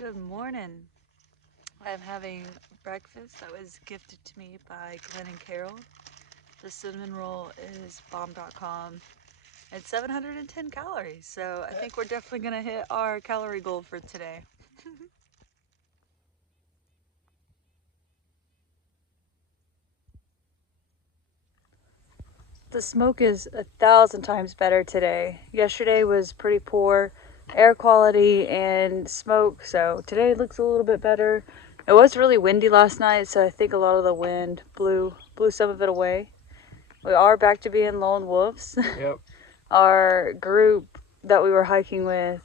Good morning. I'm having breakfast that was gifted to me by Glenn and Carol. The cinnamon roll is bomb.com. It's 710 calories, so I think we're definitely gonna hit our calorie goal for today. The smoke is 1,000 times better today. Yesterday was pretty poor air quality and smoke, so today it looks a little bit better. It was really windy last night, so I think a lot of the wind blew some of it away. We are back to being lone wolves. Yep. Our group that we were hiking with,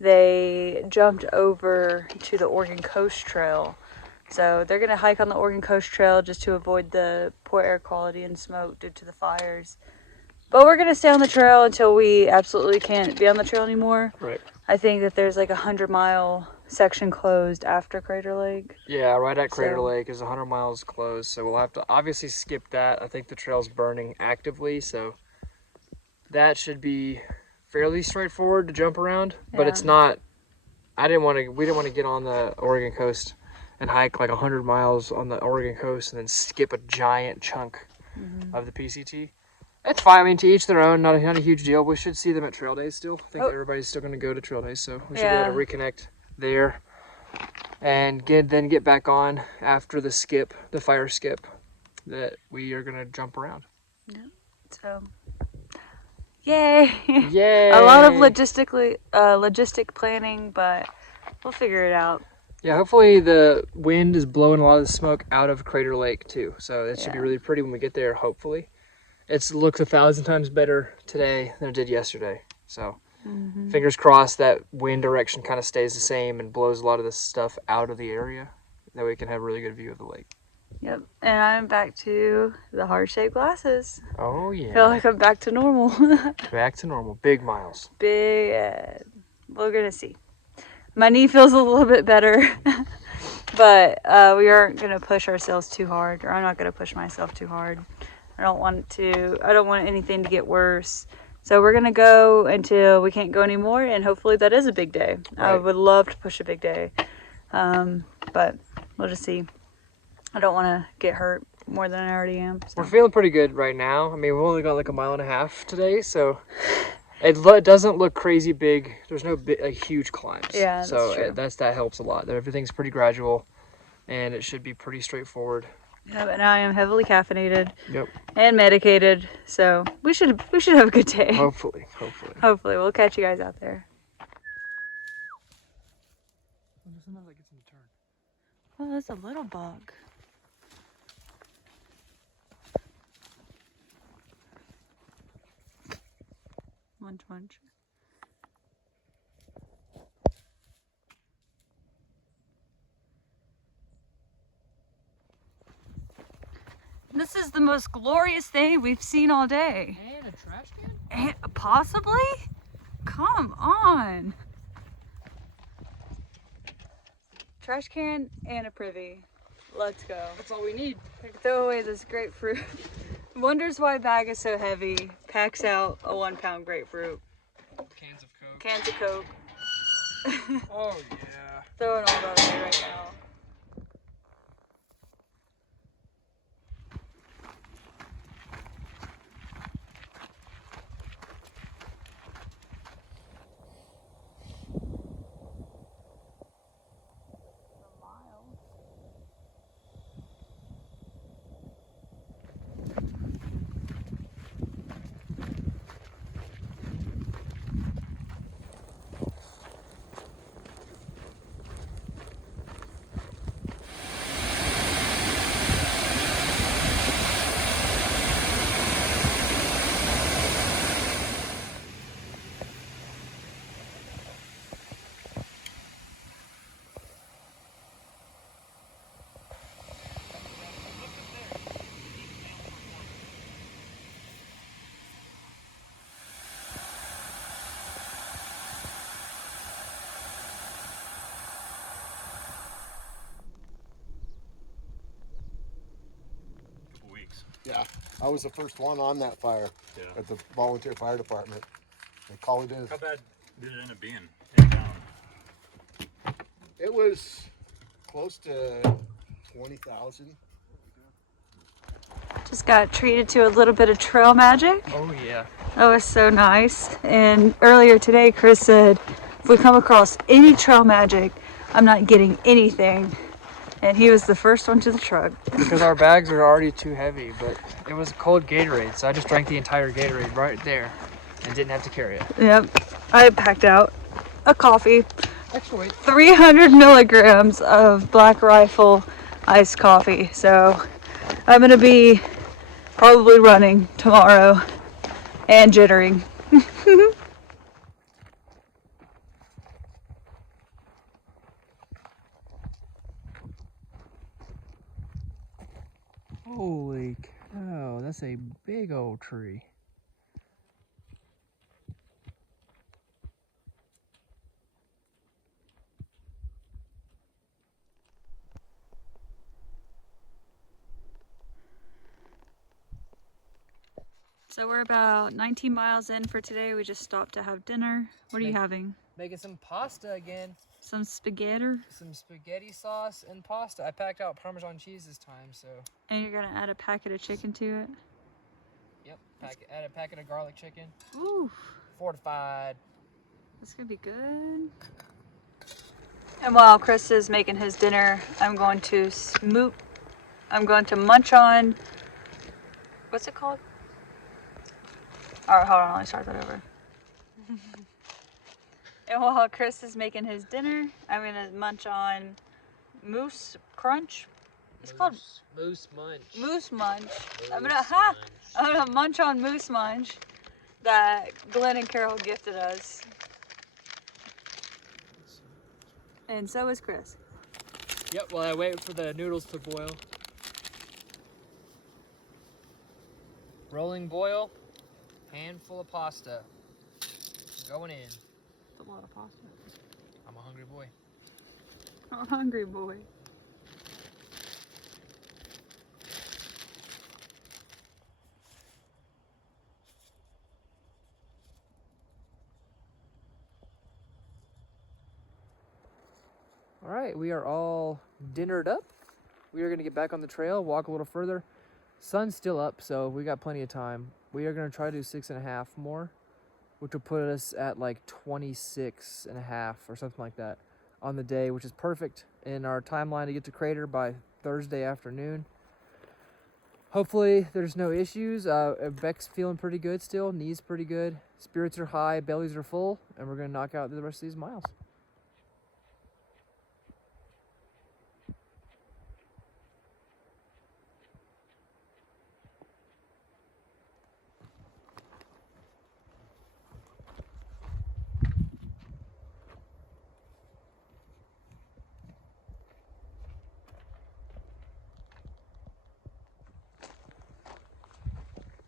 they jumped over to the Oregon Coast Trail. So they're going to hike on the Oregon Coast Trail just to avoid the poor air quality and smoke due to the fires. But we're going to stay on the trail until we absolutely can't be on the trail anymore. Right. I think that there's like a 100-mile section closed after Crater Lake. Yeah, right at Crater Lake is 100 miles closed, so we'll have to obviously skip that. I think the trail's burning actively, so that should be fairly straightforward to jump around. But it's not. We didn't want to get on the Oregon coast and hike like 100 miles on the Oregon coast and then skip a giant chunk of the PCT. It's fine. I mean, to each their own. Not a huge deal. We should see them at trail days still. I think everybody's still going to go to trail days, so we should be able to reconnect there and then get back on after the fire skip that we are going to jump around. Yeah. So, yay! Yay! A lot of logistic planning, but we'll figure it out. Yeah, hopefully the wind is blowing a lot of the smoke out of Crater Lake too, so it should be really pretty when we get there, hopefully. It looks 1,000 times better today than it did yesterday, so fingers crossed that wind direction kind of stays the same and blows a lot of this stuff out of the area, that we can have a really good view of the lake. Yep, and I'm back to the heart-shaped glasses. Oh yeah. I feel like I'm back to normal. Back to normal. Big miles. We're gonna see. My knee feels a little bit better, but we aren't gonna push ourselves too hard, or I'm not gonna push myself too hard. I don't want anything to get worse. So we're gonna go until we can't go anymore, and hopefully that is a big day. Right. I would love to push a big day, but we'll just see. I don't want to get hurt more than I already am. So. We're feeling pretty good right now. I mean, we've only got like 1.5 miles today, so it doesn't look crazy big. There's no huge climbs. Yeah, that's true. That helps a lot. Everything's pretty gradual, and it should be pretty straightforward. Yeah, but now I am heavily caffeinated. Yep. And medicated, so we should have a good day. Hopefully. Hopefully, we'll catch you guys out there. Oh, that's a little bug. Munch. This is the most glorious thing we've seen all day. And a trash can? Possibly? Come on. Trash can and a privy. Let's go. That's all we need. Throw away this grapefruit. Wonders why bag is so heavy. Packs out a 1-pound grapefruit. Cans of Coke. Oh yeah. Throwing all that away right now. Yeah, I was the first one on that fire at the volunteer fire department. They call it in. How bad did it end up being in town? It was close to 20,000. Just got treated to a little bit of trail magic. Oh yeah. That was so nice. And earlier today, Chris said, if we come across any trail magic, I'm not getting anything. And he was the first one to the truck. Because our bags are already too heavy, but it was a cold Gatorade, so I just drank the entire Gatorade right there and didn't have to carry it. Yep. I packed out a coffee, Extra weight. 300 milligrams of Black Rifle iced coffee. So I'm going to be probably running tomorrow and jittering. Holy cow, that's a big old tree. So we're about 19 miles in for today. We just stopped to have dinner. What are you having? Making some pasta again. Some spaghetti? Some spaghetti sauce and pasta. I packed out Parmesan cheese this time, so. And you're gonna add a packet of chicken to it? Yep, add a packet of garlic chicken. Ooh, Fortified. this could be good. And while Chris is making his dinner, I'm going to munch on, what's it called? All right, hold on, let me start that over. And while Chris is making his dinner, I'm gonna munch on Moose Crunch. It's called Moose Munch. Moose Munch. I'm gonna munch on Moose Munch that Glenn and Carol gifted us. And so is Chris. Yep, while I wait for the noodles to boil. Rolling boil, handful of pasta. Going in. That's a lot of pasta. I'm a hungry boy. I'm a hungry boy. All right, we are all dinnered up. We are going to get back on the trail, walk a little further. Sun's still up, so we got plenty of time. We are going to try to do 6.5 more, which will put us at like 26.5 or something like that on the day, which is perfect in our timeline to get to Crater by Thursday afternoon. Hopefully there's no issues. Beck's feeling pretty good still, knees pretty good, spirits are high, bellies are full, and we're going to knock out the rest of these miles.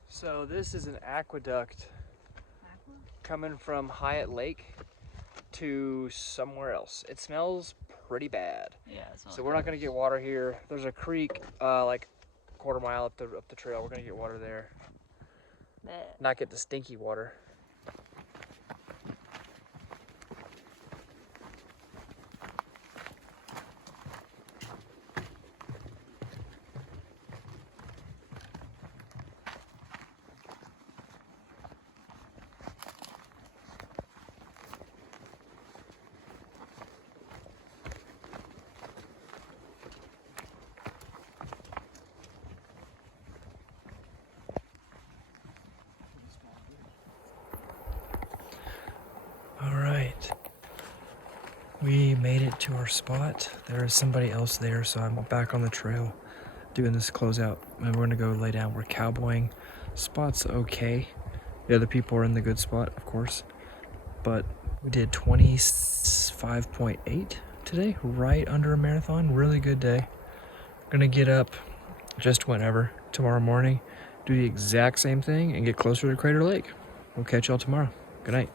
So this is an aqueduct coming from Hyatt Lake to somewhere else. It smells pretty bad. Yeah, So we're not gonna get water here. There's a creek like a quarter mile up the trail. We're gonna get water there. Not get the stinky water. All right, we made it to our spot. There is somebody else there, so I'm back on the trail doing this closeout, and we're gonna go lay down. We're cowboying. Spot's okay. The other people are in the good spot, of course, but we did 25.8 today, right under a marathon. Really good day. Gonna get up just whenever tomorrow morning, do the exact same thing, and get closer to Crater Lake. We'll catch y'all tomorrow. Good night.